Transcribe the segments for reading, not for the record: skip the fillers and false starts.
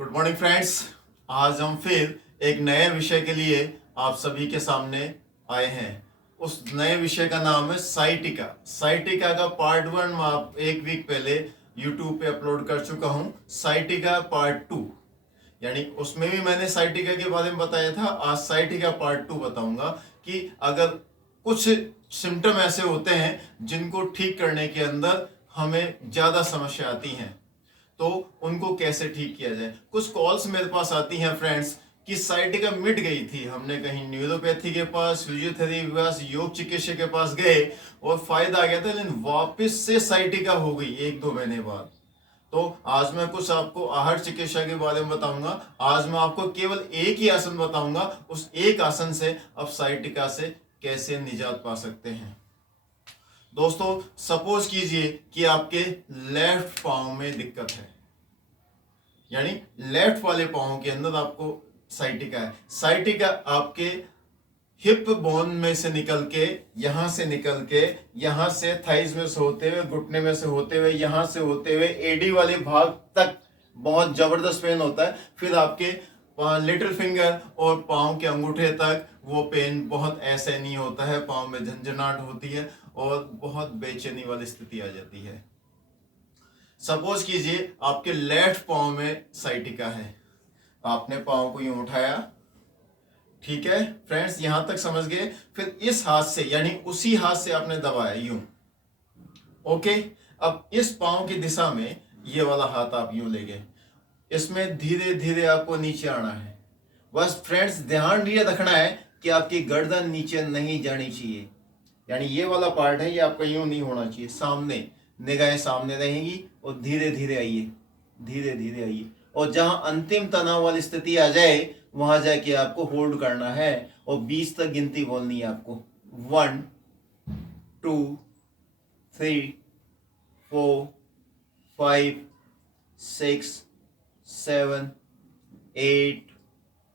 Good morning friends. आज हम फिर एक नए विषय के लिए आप सभी के सामने आए हैं। उस नए विषय का नाम है साइटिका। साइटिका का पार्ट 1 मैं आप एक वीक पहले यूट्यूब पे अपलोड कर चुका हूं। साइटिका पार्ट 2 यानी उसमें भी मैंने साइटिका के बारे में बताया था। आज साइटिका पार्ट 2 बताऊंगा कि अगर कुछ सिम्टम ऐसे होते हैं जिनको ठीक करने के अंदर हमें ज्यादा समस्या आती हैं तो उनको कैसे ठीक किया जाए। कुछ कॉल्स मेरे पास आती हैं फ्रेंड्स कि साइटिका मिट गई थी, हमने कहीं न्यूरोपैथी के पास, फिजियोथेरेपी के पास, योग चिकित्सक के पास गए और फायदा आ गया था, लेकिन वापस से साइटिका हो गई 1-2 महीने बाद। तो आज मैं कुछ आपको आहार चिकित्सा के बारे में बताऊंगा। आज मैं आपको केवल एक ही आसन बताऊंगा, उस एक आसन से आप साइटिका से कैसे निजात पा सकते हैं। दोस्तों सपोज कीजिए कि आपके लेफ्ट पांव में दिक्कत है, यानी लेफ्ट वाले पांव के अंदर आपको साइटिका है। साइटिका आपके हिप बोन में से निकल के यहां से थाइज में से होते हुए, घुटने में से होते हुए, यहां से होते हुए एडी वाले भाग तक बहुत जबरदस्त पेन होता है। फिर आपके लिटिल फिंगर और पांव के अंगूठे तक वो पेन बहुत ऐसे नहीं होता है, पांव में झंझनाहट होती है और बहुत बेचैनी वाली स्थिति आ जाती है। सपोज कीजिए आपके लेफ्ट पांव में साइटिका है, आपने पांव को यूं उठाया, ठीक है फ्रेंड्स, यहां तक समझ गए। फिर इस हाथ से यानी उसी हाथ से आपने दबाया यूं, ओके। अब इस पांव की दिशा में ये वाला हाथ आप यूं ले गए, इसमें धीरे धीरे आपको नीचे आना है। बस फ्रेंड्स ध्यान ये रखना है कि आपकी गर्दन नीचे नहीं जानी चाहिए, यानी ये वाला पार्ट है ये आपका यूं नहीं होना चाहिए, सामने निगाहें सामने रहेंगी और धीरे धीरे आइए, धीरे धीरे आइए। और जहां अंतिम तनाव वाली स्थिति आ जाए वहां जाके आपको होल्ड करना है और 20 तक गिनती बोलनी है आपको। 1 2 3 4 5 6 7 8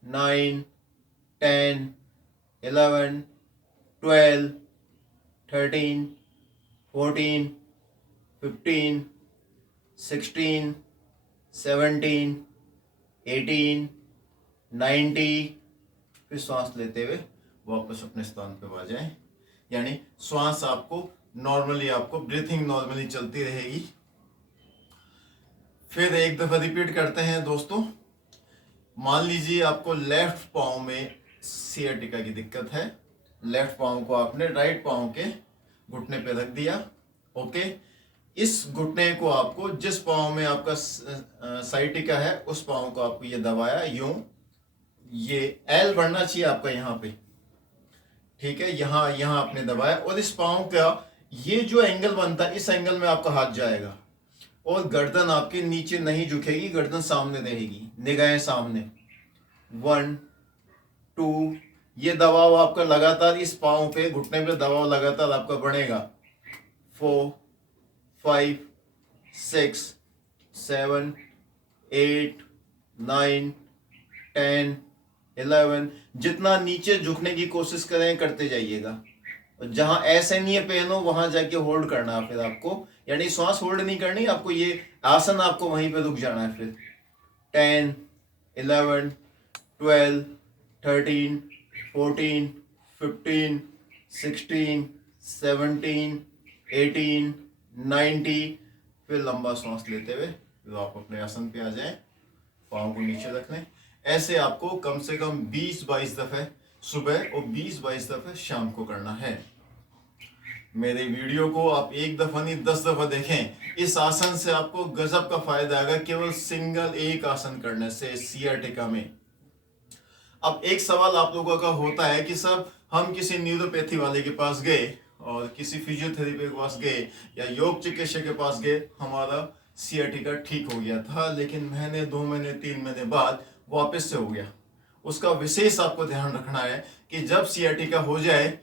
9 10 11 12 13 14 15 16 17 18 90। फिर श्वास लेते हुए वापस अपने स्थान पे आ जाएं, यानी श्वास आपको नॉर्मली, आपको ब्रीथिंग नॉर्मली चलती रहेगी। फिर एक दफा रिपीट करते हैं दोस्तों। मान लीजिए आपको लेफ्ट पांव में सियाटिका की दिक्कत है, लेफ्ट पांव को आपने राइट पांव के घुटने पे रख दिया, ओके। इस घुटने को आपको, जिस पांव में आपका साइटिका है उस पांव को आपको ये दबाया यूं, ये एल बढ़ना चाहिए आपका यहाँ पे, ठीक है, यहां आपने दबाया और इस पांव का ये जो एंगल बनता है इस एंगल में आपका हाथ जाएगा और गर्दन आपके नीचे नहीं झुकेगी, गर्दन सामने रहेगी, निगाहें सामने। 1 2, ये दबाव आपका लगातार इस पांव पे, घुटने पे दबाव लगातार आपका बढ़ेगा। 4 5 6 7 8 9 10 11। जितना नीचे झुकने की कोशिश करें करते जाइएगा, और जहां ऐसे नहीं है पेन हो वहां जाके होल्ड करना है फिर आपको, यानी श्वास होल्ड नहीं करनी आपको, ये आसन आपको वहीं पे रुक जाना है। फिर 10 11 12 13 14 15 16 17 18 19। फिर लंबा सांस लेते हुए फिर आप अपने आसन पे आ जाएं, पाँव को नीचे रख लें। ऐसे आपको कम से कम 20-22 दफे सुबह और 20-22 दफे शाम को करना है। मेरे वीडियो को आप एक दफा नहीं 10 दफा देखें, इस आसन से आपको गजब का फायदा आएगा, केवल सिंगल एक आसन करने से सियाटिका में। अब एक सवाल आप लोगों का होता है कि सब हम किसी न्यूरोपैथी वाले के पास गए और किसी फिजियोथेरेपी के पास गए या योग चिकित्सक के पास गए, हमारा सियाटिका ठीक हो गया था, लेकिन महीने 2 महीने 3 महीने बाद वापस से हो गया। उसका विशेष आपको ध्यान रखना है कि जब सियाटिका हो जाए,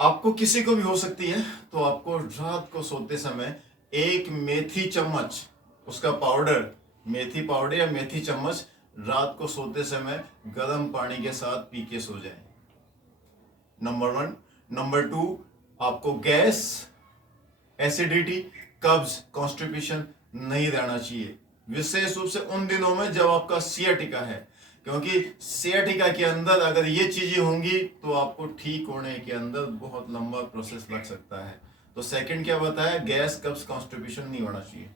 आपको किसी को भी हो सकती है, तो आपको रात को सोते समय एक मेथी चम्मच, उसका पाउडर, मेथी पाउडर या मेथी चम्मच रात को सोते समय गर्म पानी के साथ पी के सो जाए। नंबर 1। नंबर 2, आपको गैस, एसिडिटी, कब्ज, कॉन्स्टिपेशन नहीं रहना चाहिए। विशेष रूप से उन दिनों में जब आपका सियाटिका है, क्योंकि सियाटिका के अंदर अगर ये चीजें होंगी तो आपको ठीक होने के अंदर बहुत लंबा प्रोसेस लग सकता है। तो सेकंड क्या बताया, गैस कब्ज कॉन्स्टिपेशन नहीं होना चाहिए।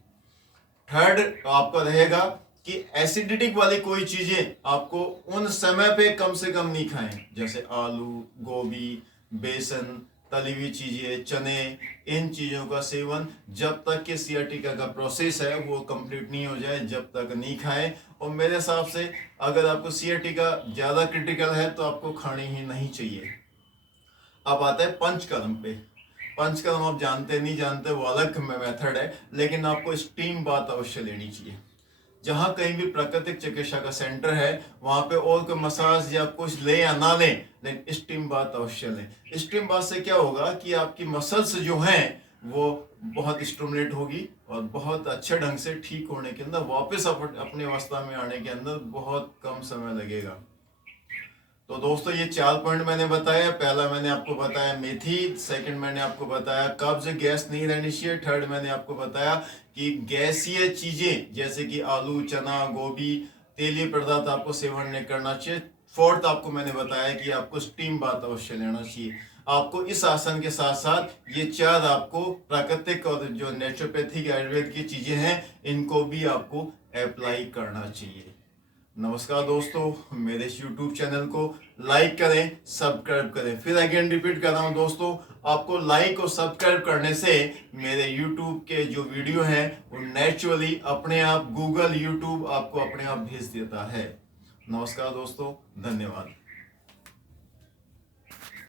थर्ड आपका रहेगा कि एसिडिटिक वाली कोई चीजें आपको उन समय पे कम से कम नहीं खाएं, जैसे आलू, गोभी, बेसन, तली हुई चीजें, चने, इन चीजों का सेवन जब तक कि सियाटिका का प्रोसेस है वो कंप्लीट नहीं हो जाए जब तक नहीं खाएं। और मेरे हिसाब से अगर आपको सियाटिका ज्यादा क्रिटिकल है तो आपको खानी ही नहीं चाहिए। अब आता है पंचकर्म पे। पंचकर्म आप जानते नहीं जानते वो अलग मेथड है, लेकिन आपको स्टीम बाथ अवश्य लेनी चाहिए। जहां कहीं भी प्राकृतिक चिकित्सा का सेंटर है वहां पे और कोई मसाज या कुछ ले या ना ले, लेकिन स्टीम बाथ अवश्य लें। स्टीम बाथ से क्या होगा कि आपकी मसल्स जो हैं वो बहुत स्टिमुलेट होगी और बहुत अच्छे ढंग से ठीक होने के अंदर वापस अपनी अवस्था में आने के अंदर बहुत कम समय लगेगा। तो दोस्तों ये 4 पॉइंट मैंने बताया। पहला मैंने आपको बताया मेथी, सेकंड मैंने आपको बताया कब्ज गैस नहीं रहनी चाहिए, थर्ड मैंने आपको बताया कि गैसीय चीजें जैसे कि आलू, चना, गोभी, तेलीय पदार्थ आपको सेवन नहीं करना चाहिए। फोर्थ आपको मैंने बताया कि आपको स्टीम बाथ अवश्य लेना चाहिए। आपको इस आसन के साथ साथ ये 4 आपको प्राकृतिक और जो नेचुरोपैथिक आयुर्वेद की चीजें हैं इनको भी आपको अप्लाई करना चाहिए। नमस्कार दोस्तों, मेरे इस YouTube चैनल को लाइक करें, सब्सक्राइब करें। फिर अगेन रिपीट कर रहा हूं दोस्तों, आपको लाइक और सब्सक्राइब करने से मेरे YouTube के जो वीडियो हैं वो नेचुरली अपने आप गूगल, YouTube आपको अपने आप भेज देता है। नमस्कार दोस्तों, धन्यवाद।